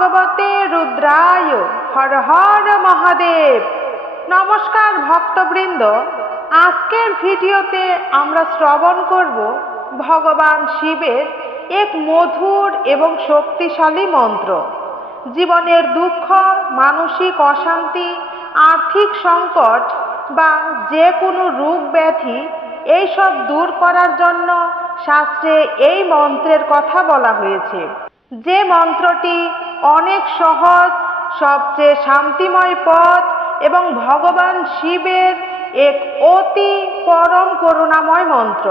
ভগবতে রুদ্রায় হর হর মহাদেব। নমস্কার ভক্তবৃন্দ, আজকের ভিডিওতে আমরা শ্রবণ করব ভগবান শিবের এক মধুর এবং শক্তিশালী মন্ত্র। জীবনের দুঃখ, মানসিক অশান্তি, আর্থিক সংকট বা যে কোনো রোগ ব্যাধি এইসব দূর করার জন্য শাস্ত্রে এই মন্ত্রের কথা বলা হয়েছে। যে মন্ত্রটি অনেক সহজ, সবচেয়ে শান্তিময় পথ এবং ভগবান শিবের এক অতি পরম করুণাময় মন্ত্র।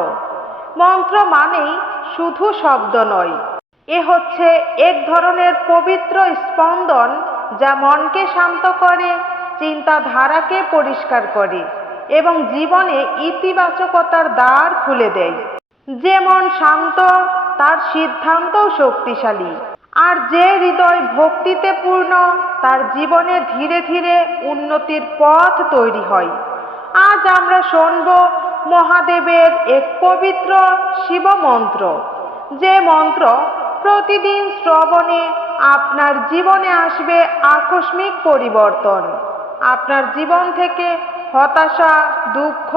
মন্ত্র মানেই শুধু শব্দ নয়, এ হচ্ছে এক ধরনের পবিত্র স্পন্দন যা মনকে শান্ত করে, চিন্তাধারাকে পরিষ্কার করে এবং জীবনে ইতিবাচকতার দ্বার খুলে দেয়। যে মন শান্ত তার সিদ্ধান্তও শক্তিশালী, আর যে হৃদয় ভক্তিতে পূর্ণ তার জীবনে ধীরে ধীরে উন্নতির পথ তৈরি হয়। আজ আমরা শুনব মহাদেবের এক পবিত্র শিব মন্ত্র, যে মন্ত্র প্রতিদিন শ্রবণে আপনার জীবনে আসবে আকস্মিক পরিবর্তন। আপনার জীবন থেকে হতাশা, দুঃখ,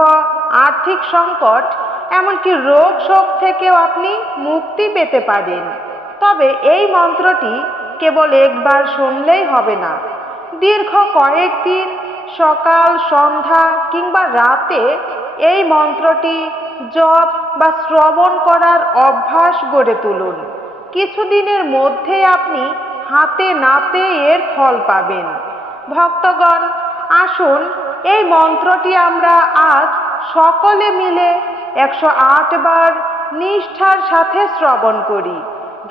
আর্থিক সংকট, এমনকি রোগ শোক থেকেও আপনি মুক্তি পেতে পারেন। তবে এই মন্ত্রটি কেবল একবার শুনলেই হবে না। দীর্ঘ কয়েকদিন সকাল, সন্ধ্যা কিংবা রাতে এই মন্ত্রটি জপ বা শ্রবণ করার অভ্যাস গড়ে তুলুন। কিছুদিনের মধ্যেই আপনি হাতে নাতে এর ফল পাবেন। ভক্তগণ, আসুন এই মন্ত্রটি আমরা আজ সকলে মিলে 108 বার নিষ্ঠার সাথে শ্রবণ করি।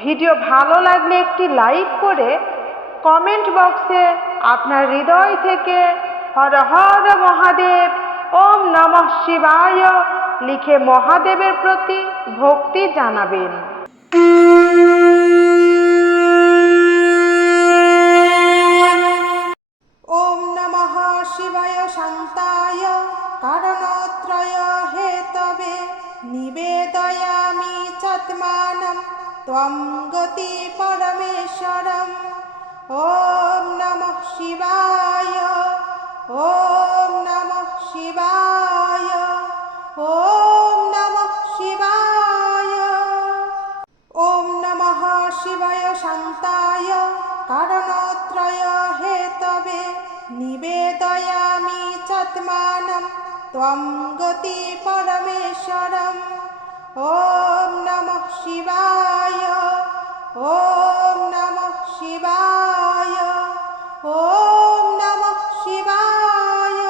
ভিডিও ভালো লাগলে একটি লাইক করে কমেন্ট বক্সে আপনার হৃদয় থেকে হর হর মহাদেব, ওম নমঃ শিবায় লিখে মহাদেবের প্রতি ভক্তি জানাবেন। ওম নমঃ শিবায় শান্তায় কারণত্রয় হেতবে নিবেদয়ামি চাত্মানম ত্বং গতি পরমেশ্বরম। ওম নমঃ শিবায়, ওম নমঃ শিবায়, ওম নমঃ শিবায়। ওম নমঃ শিবায় শান্তায় কারণত্রয় হেতবে নিবেদয়ামি চাত্মানম ত্বং গতি পরমেশ্বরম। ওম নমঃ শিবায়, ওম নমঃ শিবায়, ওম নমঃ শিবায়।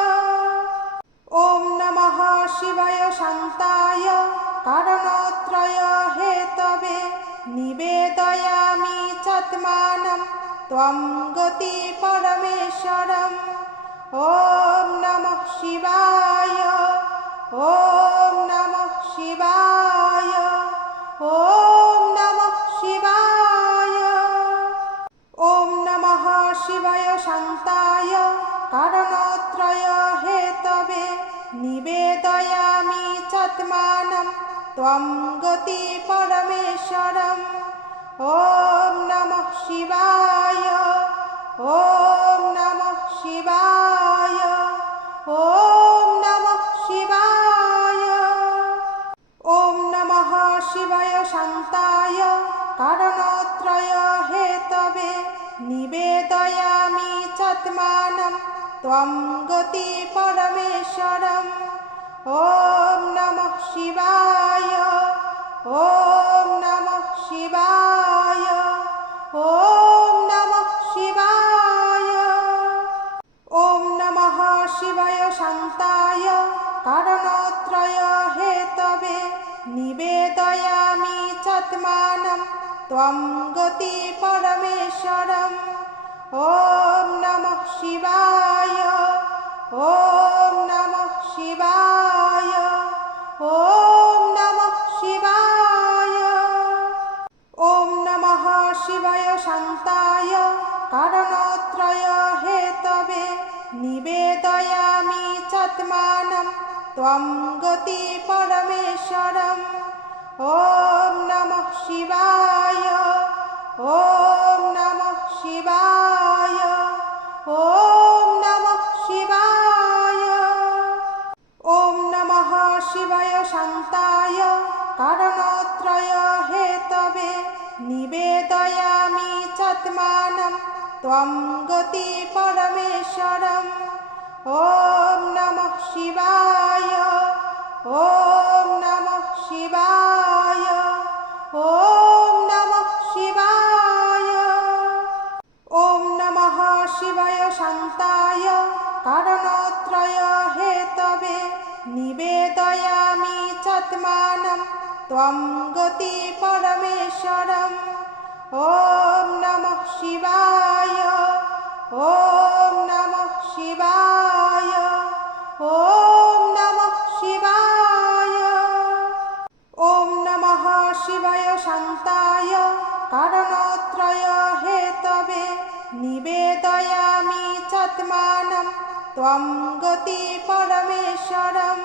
ওম নমঃ শিবায় শান্তায় কারণত্রয় হেতবে নিবেদয়ামি চাত্মানম ত্বং গতি পরমেশ্বরম। ওম নমঃ শিবায়, ওম নমঃ শিবায়, ওম নমঃ শিবায়। ওম নমঃ শিবায় শান্তায় কারণত্রয় হেতবে নিবেদয়ামি চাত্মানম ত্বং গতি পরমেশ্বরম। ওম নমঃ শিবায়, ওম নমঃ শিবায়, ওম নমঃ শিবায়। ওম নমঃ শিবায় শান্তায় কারণত্রয় হেতবে নিবেদয়ামি চাত্মানম ত্বং গতি পরমেশ্বরম। ওম নমঃ শিবায়, ওম নমঃ শিবায়, ওম নমঃ শিবায়। ওম নমঃ শিবায় শান্তায় কারণত্রয় হেতবে নিবেদয়ামি চাত্মানম ত্বং গতি পরমেশ্বরম। ওম নমঃ শিবায়, ওম নমঃ শিবায়, ওম নমঃ শিবায়। ওম নমঃ শিবায় শান্তায় কারণত্রয় হেতবে নিবেদয়ামি চাত্মানম ত্বং গতি পরমেশ্বরম। ওম নমঃ শিবায়, ওম নমঃ শিবায়। निवेदयामि चात्मानं त्वं गति परमेश्वरम्। ॐ नमः शिवाय, ॐ नमः शिवाय, ॐ नमः शिवाय। ॐ नमः शिवाय शान्ताय कारणत्रय हेतवे निवेदयामि चात्मानं त्वं गति परमेश्वरम्। ॐ नमः शिवाय, ॐ नमः शिवाय, ॐ नमः शिवाय। ॐ नमः शिवाय शान्ताय कारणत्रय हेतवे निवेदयामि चात्मानं त्वं गति परमेश्वरम्।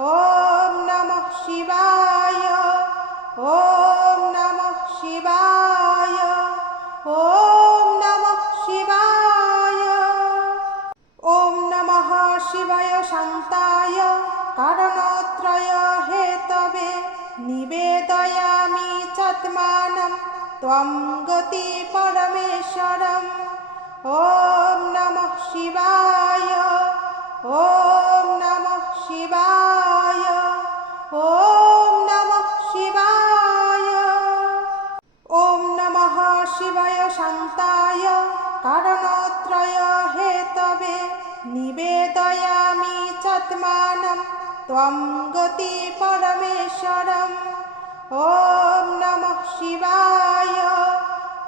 ॐ नमः शिवाय, ॐ नमः शिवाय, ॐ नमः शिवाय। ॐ नमः शिवाय शान्ताय कारणत्रय हेतवे निवेदयामि चात्मानं त्वं गति परमेश्वरम्। ॐ नमः शिवाय, ॐ नमः शिवाय, ॐ नमः शिवाय। ॐ नमः शिवाय शान्ताय कारणत्रय हेतवे निवेदयामि चात्मानं त्वं गति परमेश्वरम्। ॐ नमः शिवाय,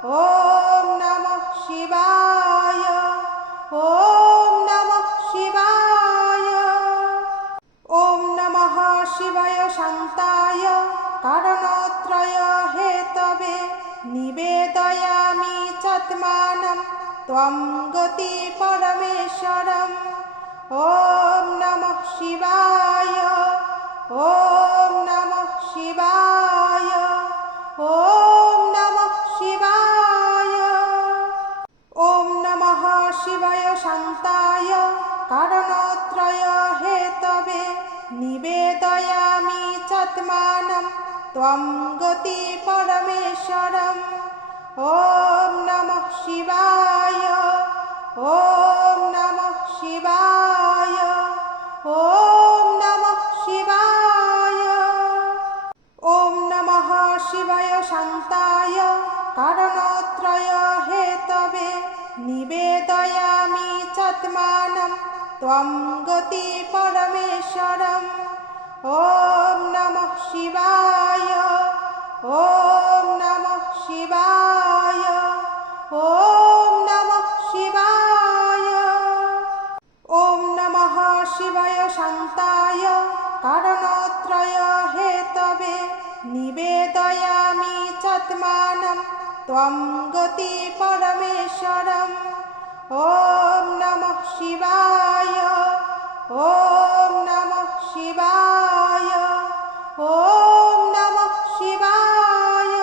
ॐ नमः शिवाय, ॐ नमः शिवाय। ॐ नमः शिवाय शान्ताय कारणत्रय हेतवे निवेदयामि चात्मानं त्वं गति परमेश्वरम्। ॐ नमः शिवाय, ॐ नमः शिवाय, ॐ नमः शिवाय। ॐ नमः शिवाय शान्ताय कारणत्रय हेतवे निवेदयामि चात्मानं त्वं गति परमेश्वरम्। ॐ नमः शिवाय, ॐ नमः शिवाय, ॐ नमः शिवाय। ॐ नमः शिवाय शान्ताय कारणत्रय हेतवे निवेदयामि चात्मानं त्वं गति परमेश्वरम्। ॐ नमः शिवाय, ॐ नमः शिवाय, ॐ नमः शिवाय। ॐ नमः शिवाय शान्ताय कारणत्रय हेतवे निवेदयामि चात्मानं त्वं गति परमेश्वरम्। ॐ नमः शिवाय, ॐ नमः शिवाय, ॐ नमः शिवाय।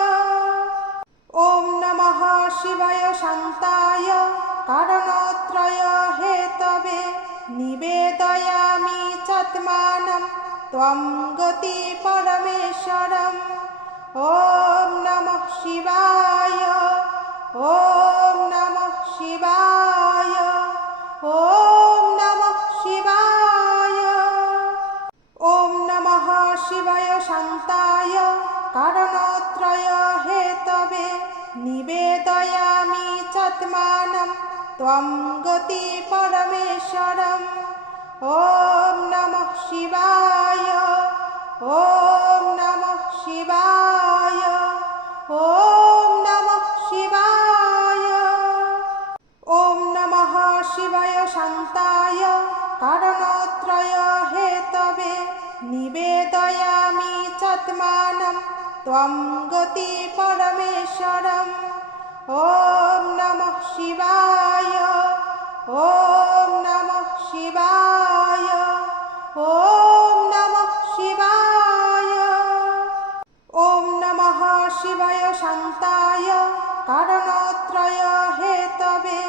ॐ नमः शिवाय शान्ताय कारणत्रय हेतवे निवेदयामि चात्मानं त्वं गति परमेश्वरम्। ॐ नमः शिवाय, ॐ नमः शिवाय, ॐ नमः शिवाय। ॐ नमः शिवाय शान्ताय कारणत्रय हेतवे निवेदयामि चात्मानं त्वं गति परमेश्वरम्। ॐ नमः शिवाय, ॐ नमः शिवाय, ॐ नमः शिवाय। ॐ नमः शिवाय शान्ताय कारणत्रय हेतवे निवेदयामि चात्मानं त्वं गति परमेश्वरम्। ॐ नमः शिवाय, ॐ नमः शिवाय, ॐ नमः शिवाय। ॐ नमः शिवाय शान्ताय कारणत्रय हेतवे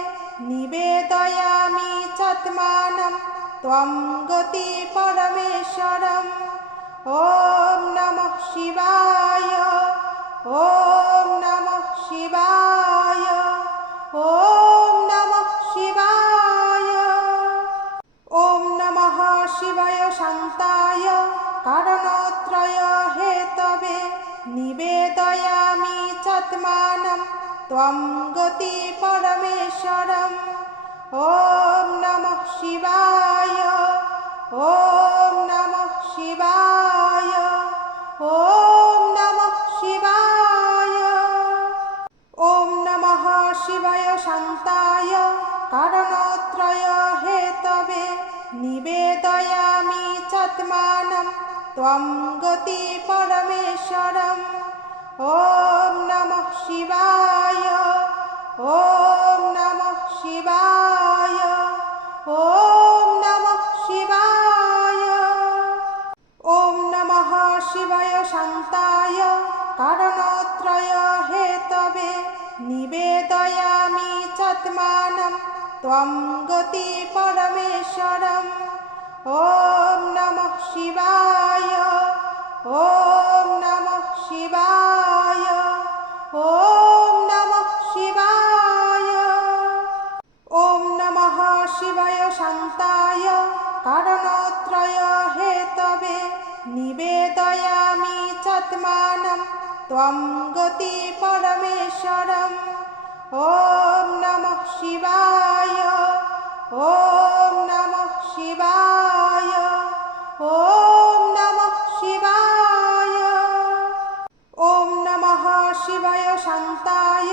निवेदयामि चात्मानं त्वं गति परमेश्वरम्। ॐ नमः शिवाय, ॐ नमः निवेदयामि चात्मानं त्वं गति परमेश्वरम्। ॐ नमः शिवाय, ॐ नमः शिवाय, ॐ नमः शिवाय। ॐ नमः शिवाय शान्ताय कारणत्रय हेतवे निवेदयामि चात्मानं त्वं गति परमेश्वरम्। ॐ नमः शिवाय, ॐ नमः शिवाय, ॐ नमः शिवाय। ॐ नमः शिवाय शान्ताय कारणत्रय हेतवे निवेदयामि चात्मानं त्वं गति परमेश्वरम्। ॐ नमः शिवाय, ॐ नमः शिवाय, ॐ नमः शिवाय। ॐ नमः शिवाय शान्ताय कारणत्रय हेतवे निवेदयामि चात्मानं त्वं गति परमेश्वरम्। ॐ नमः शिवाय, ॐ नमः शिवाय, ॐ नमः शिवाय। ॐ नमः शिवाय शान्ताय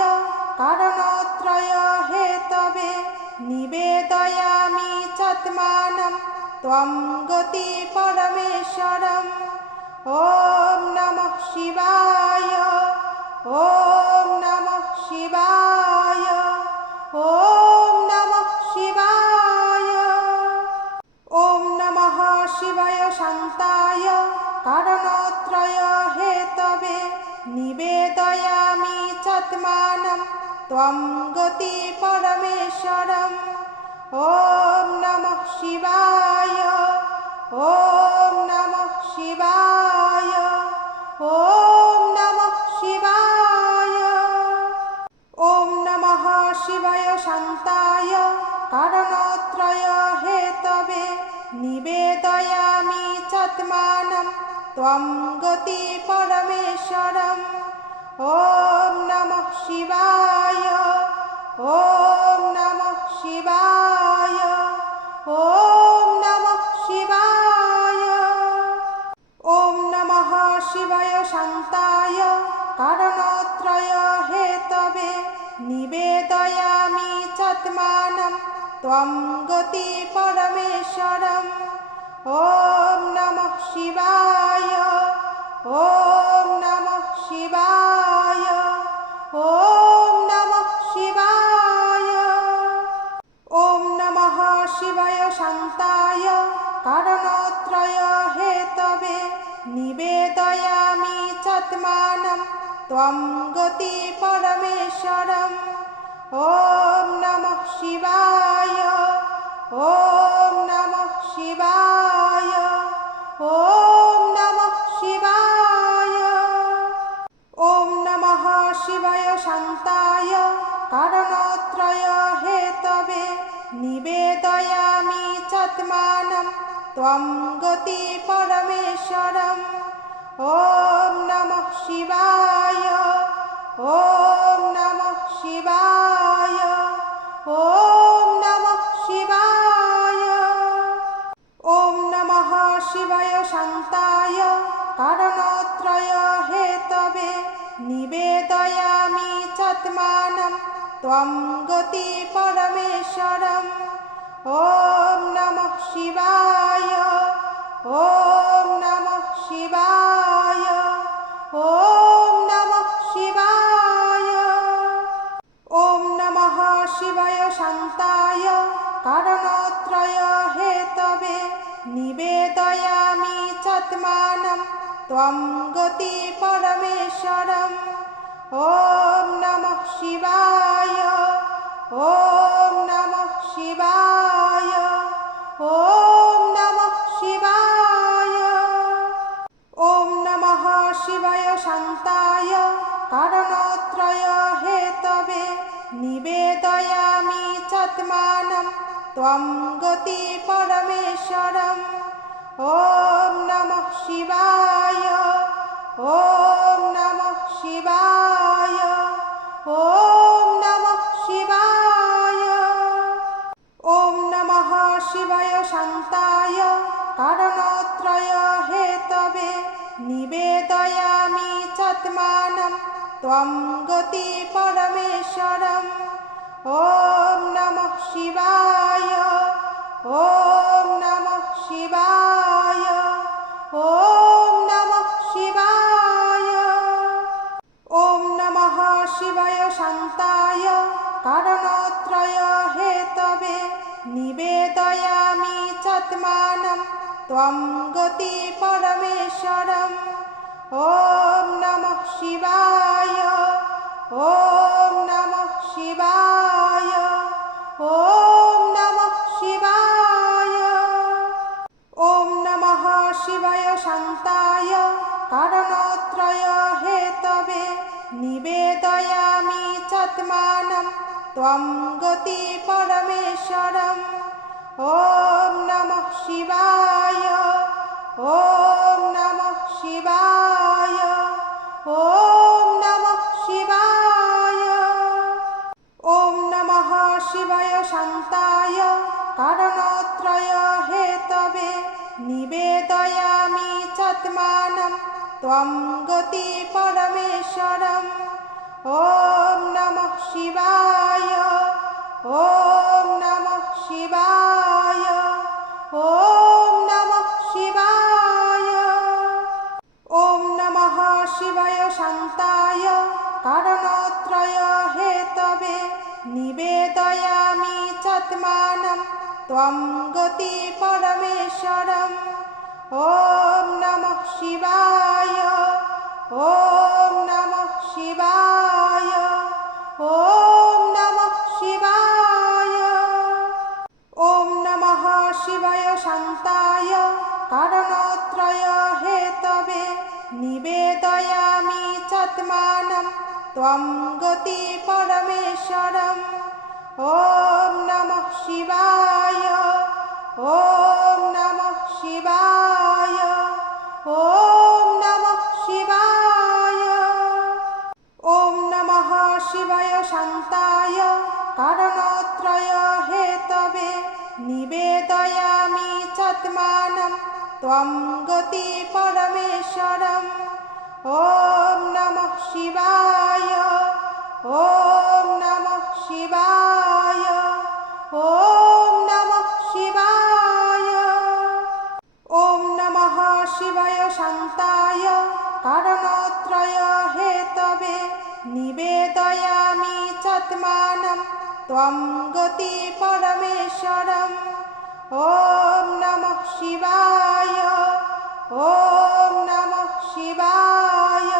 कारणत्रय हेतवे निवेदयामि चात्मानं त्वं गति परमेश्वरम्। ॐ नमः शिवाय, ॐ नमः शिवाय, ॐ नमः शिवाय। ॐ नमः शिवाय शान्ताय कारणत्रय हेतवे निवेदयामि चात्मानं त्वं गति परमेश्वरम्। ॐ नमः शिवाय, ॐ नमः शिवाय, ॐ नमः शिवाय। ॐ नमः शिवाय शान्ताय कारणत्रय हेतवे निवेदयामि चात्मानं त्वं गति परमेश्वरम्। ॐ नमः शिवाय, ॐ नमः शिवाय, ॐ नमः शिवाय। ॐ नमः शिवाय शान्ताय कारणत्रय हेतवे निवेदयामि चात्मानं त्वं गति परमेश्वरम्। ॐ नमः शिवाय, ॐ नमः शिवाय, ॐ नमः शिवाय। ॐ नमः शिवाय शान्ताय कारणत्रय हेतवे निवेदयामि चात्मानं त्वं गति परमेश्वरम्। ॐ नमः शिवाय, ॐ नमः शिवाय, ॐ नमः शिवाय। ॐ नमः शिवाय शान्ताय कारणत्रय हेतवे निवेदयामि चात्मानं त्वं गति परमेश्वरम्। ॐ नमः शिवाय, ॐ नमः शिवाय, ॐ नमः शिवाय। ॐ नमः शिवाय शान्ताय कारणत्रय हेतवे निवेदयामि चात्मानं त्वं गति परमेश्वरम्। ॐ नमः शिवाय, ॐ नमः शिवाय, ॐ नमः शिवाय। ॐ नमः शिवाय शान्ताय कारणत्रय हेतवे निवेदयामि चात्मानं त्वं गति परमेश्वरम्। ॐ नमः शिवाय, ॐ नमः शिवाय, ॐ नमः शिवाय। ॐ नमः शिवाय शान्ताय कारणत्रय हेतवे निवेदयामि चात्मानं त्वं गति परमेश्वरम्। ॐ नमः शिवाय, ॐ नमः শিবায়। ওম নমঃ শিবায়। ওম নমঃ শিবায় শান্তায় কারণত্রয় হেতবে নিবেদয়ামি চাত্মানম ত্বং গতি পরমেশ্বরম। ওম নমঃ শিবায়। ওম নমঃ শিবায়। ওম নমঃ শিবায়। ওম নমঃ শিবায় শান্তায় কারণত্রয় হেতবে নিবেদয়ামি চাত্মানম ত্বং গতি পরমেশ্বরম। ওম নমঃ শিবায়। ওম নমঃ শিবায়। ওম নমঃ শিবায়। ওম নমঃ শিবায় শান্তায় কারণত্রয় হেতবে নিবেদয়ামি চাত্মানম ত্বং গতি পরমেশ্বরম। ওম নমঃ শিবায়। ওম নমঃ শিবায়। ওম নমঃ শিবায়। ওম নমঃ শিবায় শান্তায় কারণত্রয় হেতবে নিবেদয়ামি চাত্মানম ত্বং গতি পরমেশ্বরম। ওম নমঃ শিবায়। ওম নমঃ শিবায়। ওম নমঃ শিবায়। ওম নমঃ শিবায় শান্তায় কারণত্রয় হেতবে নিবেদয়ামি চাত্মানম ত্বং গতি পরমেশ্বরম। ওম নমঃ শিবায়। ওম নমঃ শিবায়। ওম নমঃ শিবায়। ওম নমঃ শিবায় শান্তায় কারণত্রয় হেতবে নিবেদয়ামি চাত্মানম ত্বং গতি পরমেশ্বরম। ওম নমঃ শিবায়। ওম নমঃ শিবায়। ওম নমঃ শিবায়। ওম নমঃ শিবায় শান্তায় কারণত্রয় হেতবে নিবেদয়ামি চাত্মানম ত্বং গতি পরমেশ্বরম। ওম নমঃ শিবায়। ওম নমঃ শিবায়। ওম নমঃ শিবায়। ওম নমঃ শিবায় শান্তায় কারণত্রয় হেতবে নিবেদয়ামি চাত্মানম ত্বং গতি পরমেশ্বরম। ওম নমঃ শিবায়। ওম নমঃ শিবায়।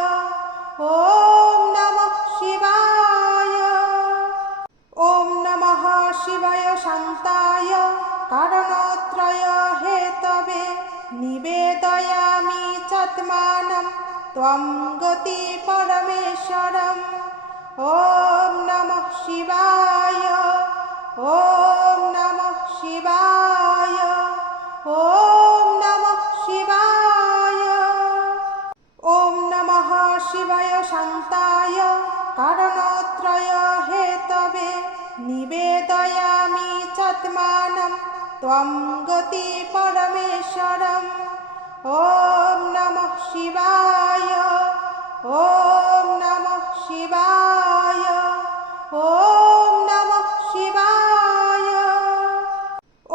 ওম নমঃ শিবায়। ওম নমঃ শিবায় শান্তায় কারণত্রয় হেতবে নিবেদয়ামি চাত্মানম ত্বং গতি পরমেশ্বরম। ওম নমঃ শিবায়। ওম নমঃ শিবায়। ওম নমঃ শিবায়। ওম নমঃ শিবায় শান্তায় কারণত্রয় হেতবে নিবেদয়ামি চাত্মানম ত্বং গতি পরমেশ্বরম। ওম নমঃ শিবায়। ওম নমঃ শিবায়। ওম নমঃ শিবায়।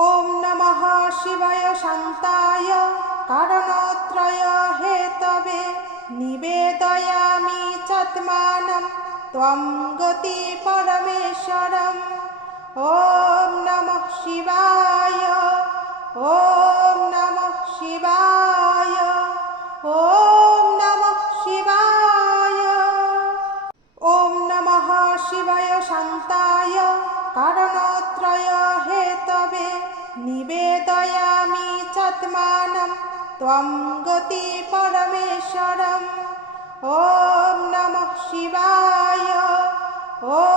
ওম নমঃ শিবায় শান্তায় কারণত্রয় হেতবে নিবেদয়ামি চাত্মানম ত্বং গতি পরমেশ্বরম। ওম নমঃ শিবায়। ওম নমঃ শিবায়। ওম নমঃ শিবায়। ওম নমঃ শিবায় শান্তায় কারণত্রয় হেতবে নিবেদয়ামি চাত্মানম ত্বং গতি পরমেশ্বরম। ওম নমঃ শিবায়। ওম